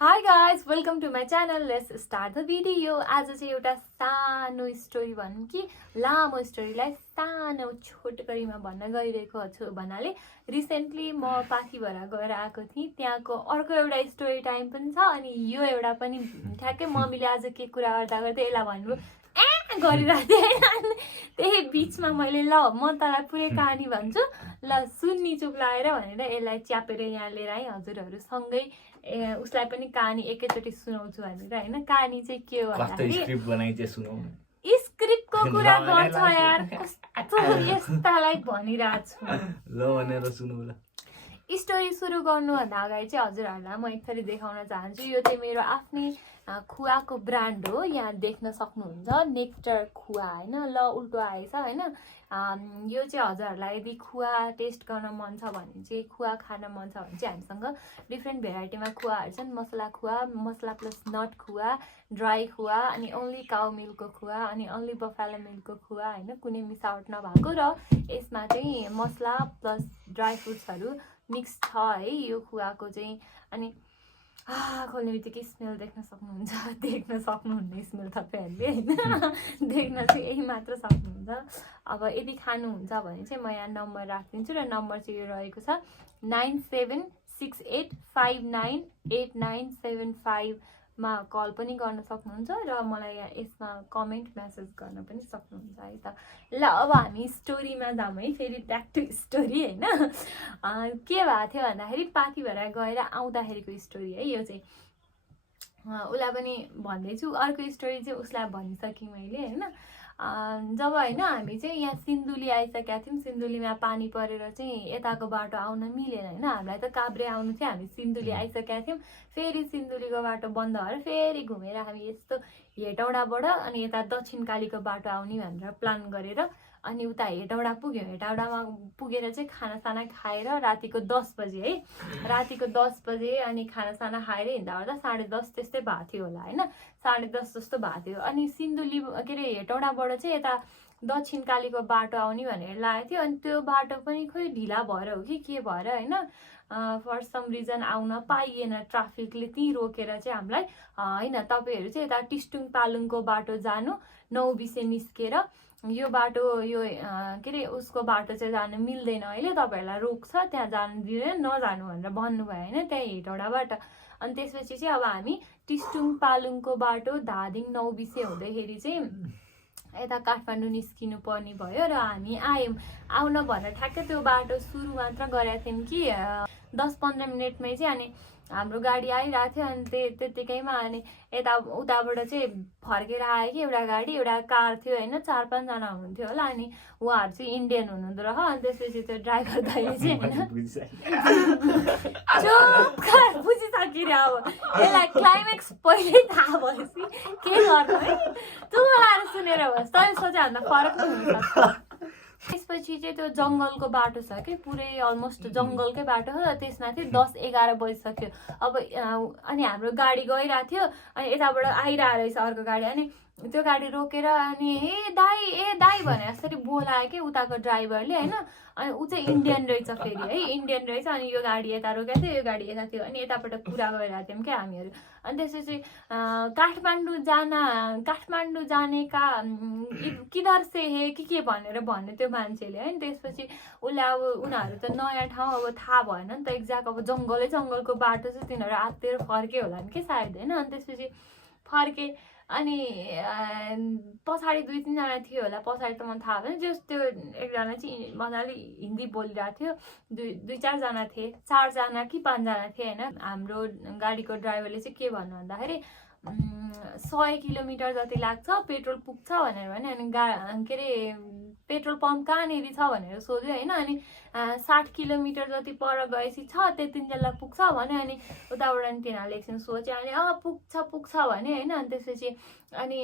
Hi guys, welcome to my channel. Let's start the video. आज चाहिँ एउटा सानो स्टोरी भनौँ कि लामो स्टोरीलाई सानो छोटकरीमा भन्न गइरहेको छु भन्नाले रिसेन्टली म पाखीभरा गएर आएको थिएँ। त्यहाँको अर्को एउटा स्टोरी टाइम पनि छ अनि यो एउटा पनि ठ्याक्कै मम्मीले आज के कुरा गर्दा गर्दै यसलाई भन्नुभयो गरिरहेको थिएँ। त्यही बिचमा मैले ल म तँलाई पुरै कहानी भन्छु ल सुन्नी चुप लाएर भनेर यसलाई च्यापेर यहाँ लिएर आएँ हजुरहरू सँगै उसलाई पनि कहानी एकैचोटि सुनाउँछु भनेर हैन। कहानी चाहिँ के हो भन्दाखेरि स्क्रिप्टको कुरा गर्छ यार, कस्तो यस्तालाई भनिरहेको छु ल भनेर सुनौ ल। स्टोरी सुरु गर्नुभन्दा अगाडि चाहिँ हजुरहरूलाई म एकथरी देखाउन चाहन्छु। यो चाहिँ मेरो आफ्नै खुवाको ब्रान्ड हो। यहाँ देख्न सक्नुहुन्छ नेक्टर खुवा हैन। ल उल्टो आएछ हैन। यो चाहिँ हजुरहरूलाई यदि खुवा टेस्ट गर्न मन छ भने चाहिँ खुवा खान मन छ भने चाहिँ हामीसँग डिफ्रेन्ट भेराइटीमा खुवाहरू छन्। मसला खुवा, मसला प्लस नट खुवा, ड्राई खुवा, अनि ओन्ली काउ मिल्कको खुवा, अनि ओन्ली बफालो मिल्कको खुवा हैन, कुनै मिसावट नभएको र यसमा चाहिँ मसला प्लस ड्राई फ्रुट्सहरू मिक्स छ है यो खुवाको चाहिँ। अनि खोल्ने बित्तिकै स्मेल देख्न सक्नुहुन्न स्मेल तपाईँहरूले होइन। देख्न चाहिँ यही मात्र सक्नुहुन्छ। अब यदि खानुहुन्छ भने चाहिँ म यहाँ नम्बर राखिदिन्छु र नम्बर चाहिँ यो रहेको छ 9768598975 मा कल पनि गर्न सक्नुहुन्छ र मलाई यसमा कमेन्ट मेसेज गर्न पनि सक्नुहुन्छ है त। ल अब हामी स्टोरीमा जाउँ है, फेरि ब्याक टु स्टोरी होइन। के भएको थियो भन्दाखेरि पाखीभरा गएर आउँदाखेरिको स्टोरी है यो चाहिँ। उसलाई पनि भन्दैछु, अर्को स्टोरी चाहिँ उसलाई भनिसकेँ मैले होइन। जब होइन हामी चाहिँ यहाँ सिन्धुली आइसकेका थियौँ। सिन्धुलीमा पानी परेर चाहिँ यताको बाटो आउन मिलेन होइन। हामीलाई त काभ्रे आउनु थियो, हामी सिन्धुली आइसकेका थियौँ। फेरि सिन्धुलीको बाटो बन्द भएर फेरि घुमेर हामी यस्तो हेटौडाबाट अनि यता दक्षिण कालीको बाटो आउने भनेर प्लान गरेर अनि उता हेटौडा पुग्यौँ। हेटौडामा पुगेर चाहिँ खानासाना खाएर रातिको 10 बजे है, रातिको 10 बजे अनि खानासाना खाएर हिँड्दा ओर्दा 10:30 त्यस्तै भएको थियो होला होइन। 10:30 जस्तो भएको थियो। अनि सिन्धुली के अरे हेटौडाबाट चाहिँ यता दक्षिण कालीको बाटो आउने भनेर लागेको थियो। अनि त्यो बाटो पनि खोइ ढिला भएर हो कि के भएर होइन, फर सम रिजन आउन पाइएन। ट्राफिकले त्यहीँ रोकेर चाहिँ हामीलाई होइन तपाईँहरू चाहिँ यता टिस्टुङ पालुङको बाटो जानु, 9:20 निस्केर यो बाटो यो के अरे उसको बाटो चाहिँ जानु मिल्दैन अहिले, तपाईँहरूलाई रोक्छ, त्यहाँ जानु दिँदैन, नजानु भनेर भन्नुभयो होइन त्यहाँ हेटौडाबाट। अनि त्यसपछि चाहिँ अब हामी टिस्टुङ पालुङको बाटो धादिङ 9:20 हुँदाखेरि चाहिँ यता काठमाडौँ निस्किनु पर्ने भयो र हामी आयौँ। आउन भनेर ठ्याक्कै त्यो बाटो सुरु मात्र गरेका थियौँ कि 10-15 मिनटमै चाहिँ अनि हाम्रो गाडी आइरहेको थियो। अनि त्यतिकैमा अनि यता उताबाट चाहिँ फर्केर आयो कि एउटा गाडी, एउटा कार थियो होइन। 4-5 जना हुनुहुन्थ्यो होला। अनि उहाँहरू चाहिँ इन्डियन हुनुहुँदो रहेछ। अनि त्यसपछि त्यो ड्राइभर दाइले चाहिँ होइन चुप बुझिसकिरे अब यसलाई क्लाइमेक्स पहिल्यै थाहा भएपछि के गर्नु है, तँ लाएर सुनेर होस् तैँले सोचे भन्दा फरक पनि हुनसक्छ। त्यसपछि चाहिँ त्यो जङ्गलको बाटो छ कि पुरै अलमोस्ट जङ्गलकै बाटो हो। त्यसमा चाहिँ 10-11 बजिसक्यो अब। अनि हाम्रो गाडी गइरहेको थियो अनि यताबाट आइरहेको रहेछ अर्को गाडी। अनि त्यो गाडी रोकेर अनि ए दाई भनेर यसरी बोलायो कि उताको ड्राइभरले होइन। अनि ऊ चाहिँ इन्डियन रहेछ फेरि है, इन्डियन रहेछ। अनि यो गाडी यता रोकेको थियो, यो गाडी यता थियो। अनि यताबाट कुरा गरिरहेको थियौँ क्या हामीहरू। अनि त्यसपछि काठमाडौँ जाने का किधर से हे के भनेर भन्यो त्यो मान्छेले है। त्यसपछि उसले अब उनीहरू त नयाँ ठाउँ अब थाहा भएन नि त एक्ज्याक्ट, अब जङ्गलको बाटो चाहिँ तिनीहरू आत्तिएर फर्के होला नि कि सायद होइन। अनि त्यसपछि फर्के अनि पछाडि 2-3 जना थियो होला, पछाडि त मलाई थाहा भएन। जस त्यो एकजना चाहिँ मजाले हिन्दी बोलिरहेको थियो, 2-4 जना थिए, 4 जना कि 5 जना थिए होइन। हाम्रो गाडीको ड्राइभरले चाहिँ के भन्नु भन्दाखेरि 100 किलोमिटर जति लाग्छ, पेट्रोल पुग्छ भनेर भन्यो। अनि के अरे पेट्रोल पम्प कहाँनिर छ भनेर सोध्यो होइन। अनि 60 किलोमिटर जति पर गएपछि छ त्यतिन्जेल पुग्छ भन्यो। अनि उताबाट अनि तिनीहरूले एकछिन सोच्यो अनि पुग्छ भन्यो होइन। अनि त्यसपछि अनि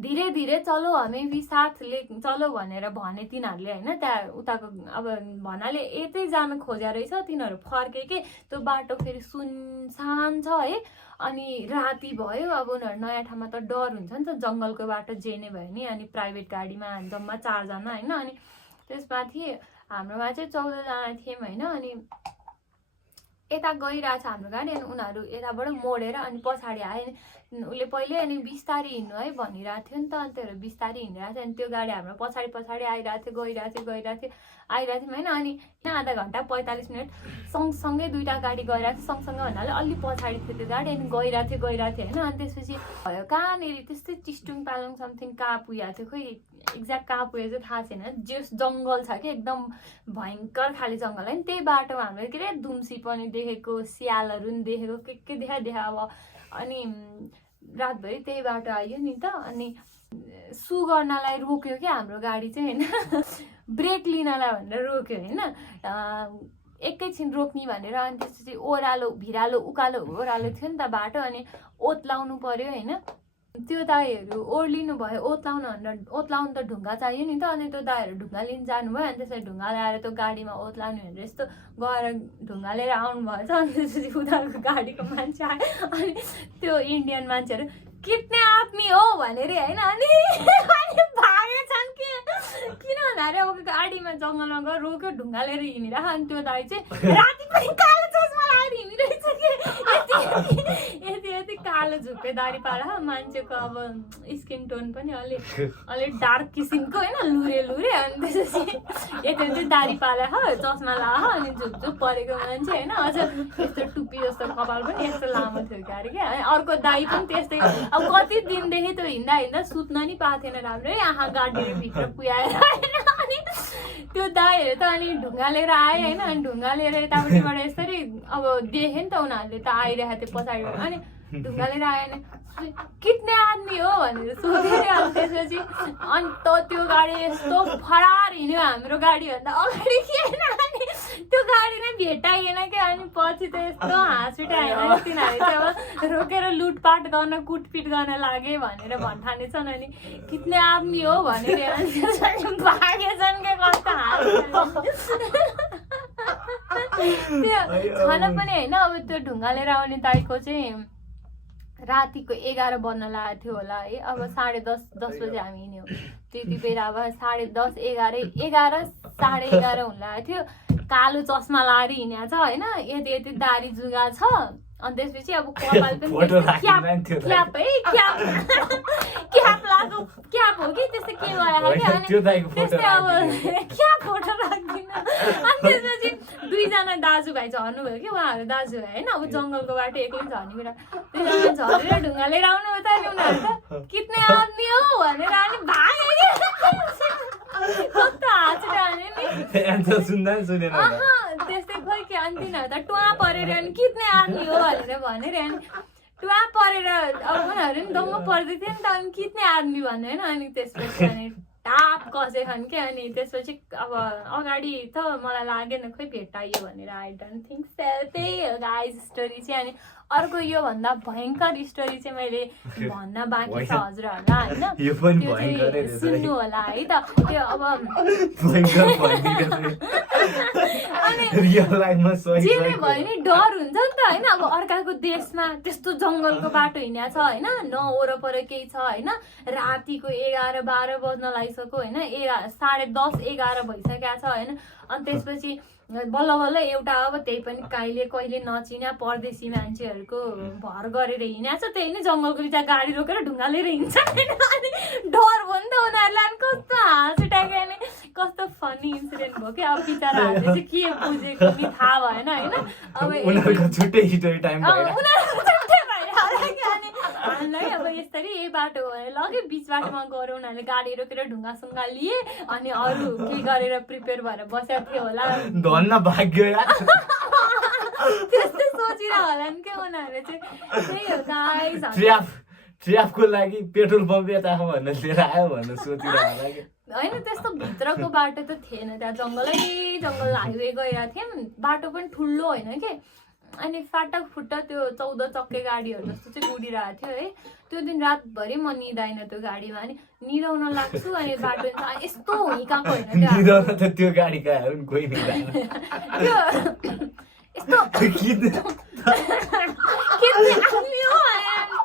धीरे धीरे चलो हामी भी साथ ले चलो भनेर भने तिनीहरूले होइन। त्यहाँ उताको अब भन्नाले यतै जान खोज्या रहेछ तिनीहरू फर्के के। त्यो बाटो फेरि सुनसान छ है। अनि राति भयो, अब उनीहरू नयाँ ठाउँमा त डर हुन्छ नि त, जङ्गलको बाटो जेने भयो नि। अनि प्राइभेट गाडीमा जम्मा 4 जना होइन। अनि त्यसमाथि हाम्रोमा चाहिँ 14 जना थियौँ होइन। अनि यता गइरहेछ हाम्रो गाडी अनि उनीहरू यताबाट मोडेर अनि पछाडि आयो उसले पहिले अनि बिस्तारै हिँड्नु है भनिरहेको थियो नि त अनि त्योहरू बिस्तारै हिँडिरहेको थियो अनि त्यो गाडी हाम्रो पछाडि पछाडि आइरहेको थियो गइरहेको थियो होइन अनि आधा घन्टा 45 मिनट सँगसँगै दुईवटा गाडी गइरहेको थियो सँगसँगै भन्नाले अलि पछाडि थियो त्यो गाडी अनि गइरहेको थियो होइन अनि त्यसपछि भयो कहाँनिर त्यस्तै टिस्टुङ पालुङ समथिङ कहाँ पुगेको थियो खोइ एक्ज्याक्ट कहाँ पुगेको चाहिँ थाहा छैन जस जङ्गल छ कि एकदम भयङ्कर खाले जङ्गल होइन त्यही बाटोमा हामीले के अरे दुम्सी पनि देखेको सियालहरू पनि देखेको के देखा अब अनि रातभरि त्यही बाटो आयो नि त अनि सु गर्नलाई रोक्यो क्या हाम्रो गाडी चाहिँ होइन ब्रेक लिनलाई भनेर रोक्यो होइन एकैछिन रोक्ने भनेर अनि त्यसपछि ओह्रालो भिरालो उकालो ओह्रालो थियो नि त बाटो अनि ओत्लाउनु पर्यो होइन त्यो दाईहरू ओर्लिनु भयो ओत्लाउनु त ढुङ्गा चाहियो नि त अनि त्यो दाईहरू ढुङ्गा लिन जानुभयो अनि त्यसरी ढुङ्गा ल्याएर त्यो गाडीमा ओत्लाउने भनेर यस्तो गएर ढुङ्गा लिएर आउनु भएछ अनि त्यसपछि उनीहरूको गाडीको मान्छे आयो अनि त्यो इन्डियन मान्छेहरू कितने आदमी हो भनेर होइन अनि भागेछन् कि किन भन्दाखेरि अब गाडीमा जङ्गलमा गएर रोक्यो ढुङ्गा लिएर हिँडिरहेको अनि त्यो दाई चाहिँ राति पनि कालो चस्मा लगाएर हिँडिरहेछ कि यति कालो झुक्के दारी पारा मान्छेको अब स्किन टोन पनि अलिक डार्क किसिमको होइन लुरे अनि त्यसपछि यति दारी पाला चस्मा लाग अनि झुकझुक परेको मान्छे होइन अझ यस्तो टुप्पी जस्तो कपाल पनि यस्तो लामो थियो क्यारे क्या अनि अर्को दाई पनि त्यस्तै अब कति दिनदेखि त्यो हिँड्दा सुत्न नि पाएको थिएन राम्रै आँखा गाडेर भित्र पुयाएर होइन अनि त्यो दाईहरू त अनि ढुङ्गा लिएर आयो होइन अनि ढुङ्गा लिएर यतापट्टिबाट यसरी अब देखे नि त उनीहरूले त आइरहेको थियो पछाडिबाट अनि ढुङ्गा लिएर आयो भने कितने आदमी हो भनेर सोध्यो अब त्यसपछि अनि त त्यो गाडी यस्तो फरार हिँड्यो हाम्रो गाडीभन्दा अगाडि कि अनि त्यो गाडी नै भेटाइएन क्या अनि पछि त यस्तो हाँस उठाएन तिनीहरूले चाहिँ अब रोकेर लुटपाट गर्न कुटपिट गर्न लागे भनेर भन्ठानेछन् अनि कितने आदमी हो भनेर अनि भागेछन् क्या कस्तो हाँस त्यो खाना पनि होइन अब त्यो ढुङ्गा लिएर आउने दाइको चाहिँ रातिको 11 बज्न लागेको थियो होला है अब 10:30 बजे हामी हिँड्यौँ त्यति बेला अब 10:30 11 11:30 हुन लागेको थियो कालो चस्मा लाएर हिँडेको छ होइन यति दारी जुगा छ अनि त्यसपछि अब कपाल पनि क्याप हो कि त्यस्तो के भयो त्यस्तै अब क्या फोटो राख्दिन अनि त्यसपछि दुईजना दाजुभाइ झर्नुभयो कि उहाँहरू दाजुभाइ होइन अब जङ्गलको बाटो एक्लै झर्ने बेला दुईजना झरेर ढुङ्गा लिएर आउनु त अनि उनीहरू त कितने आदमी हो भनेर अनि भागे कस्तो हाँसिरहने नि त्यस्तै खोइ के अनि तिनीहरू त टुवा परेर अनि कितने आदमी हो भनेर अनि टुवा परेर अब उनीहरू पनि दङ्ग पर्दै थियो नि त अनि कितने आदमी भन्दैन अनि त्यसपछि अनि टाप कसेछन् के अनि त्यसपछि अब अगाडि त मलाई लागेन खोइ भेटाइयो भनेर आई डोन्ट थिङ्क त्यही हो गाइज स्टोरी चाहिँ अनि अर्को योभन्दा भयङ्कर स्टोरी चाहिँ मैले भन्न बाँकी छ हजुरहरूलाई होइन त्यो चाहिँ सुन्नु होला है त त्यो अब अनि जे नै भयो नि डर हुन्छ नि त होइन अब अर्काको देशमा त्यस्तो जङ्गलको बाटो हिँडेको छ होइन न वरपर केही छ होइन रातिको 11-12 बज्न लागिसक्यो होइन 10:30 11 भइसकेको छ होइन अनि त्यसपछि बल्ल बल्ल एउटा अब त्यही पनि कहिले नचिना परदेशी मान्छेहरूको भर गरेर हिँडेको छ त्यही नै जङ्गलको बिचमा गाडी रोकेर ढुङ्गा लिएर हिँड्छ अनि डर भयो नि त उनीहरूलाई अनि कस्तो हाँस उठाएको अनि कस्तो फनी इन्सिडेन्ट भयो कि अब बिचराहरूले चाहिँ के बुझेको नि थाहा भएन होइन अब उनीहरूको छुट्टै टाइम हामीलाई अब यसरी यही बाटो भनेर लग्यो बिच बाटोमा गएर उनीहरूले गाडी रोकेर ढुङ्गासुङ्गा लिए अनि अरू के गरेर प्रिपेयर भएर बसेको थियो होला धन्न भाग्यो त्यस्तै सोचिरह होला नि क्या उनीहरूले चाहिँ त्यही हो गाइस ट्र्यापको लागि पेट्रोल पम्प यता भनेर लिएर आयो भनेर सोचिरह होला कि होइन त्यस्तो भित्रको बाटो त थिएन त्यहाँ जङ्गल हाइवे गइरहेको थियौँ बाटो पनि ठुलो होइन कि अनि फाटक फुट्टा त्यो 14 चक्के गाडीहरू जस्तो चाहिँ उडिरहेको थियो है त्यो दिन रातभरि म निदाइन त्यो गाडीमा अनि निदाउन लाग्छु अनि बाटो यस्तो हिँकाएको होइन त्यो गाडीका कोही यस्तो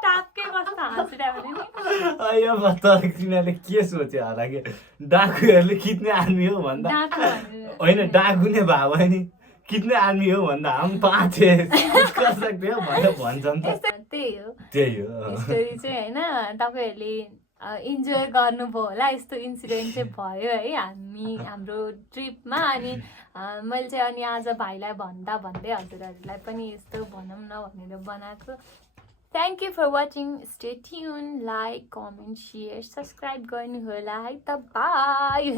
टापके कस्तो हाँसिरह्यो भने तिनीहरूले के सोच्यो होला कि डाकुहरूले खिच्ने आदमी हो भन्दा होइन डाकु नै भयो नि कितने आदमी हो भन्दा हम 5 है कुछ कर सकते हो भनेर भन्छन् त त्यही हो त्यही हो स्टोरी चाहिँ होइन तपाईँहरूले इन्जोय गर्नुभयो होला यस्तो इन्सिडेन्ट चाहिँ भयो है हाम्रो ट्रिपमा अनि मैले चाहिँ अनि आज भाइलाई भन्दै हजुरहरूलाई पनि यस्तो भनौँ न भनेर बनाएको thank you for watching stay tune like comment share subscribe गर्नु होला है त बाई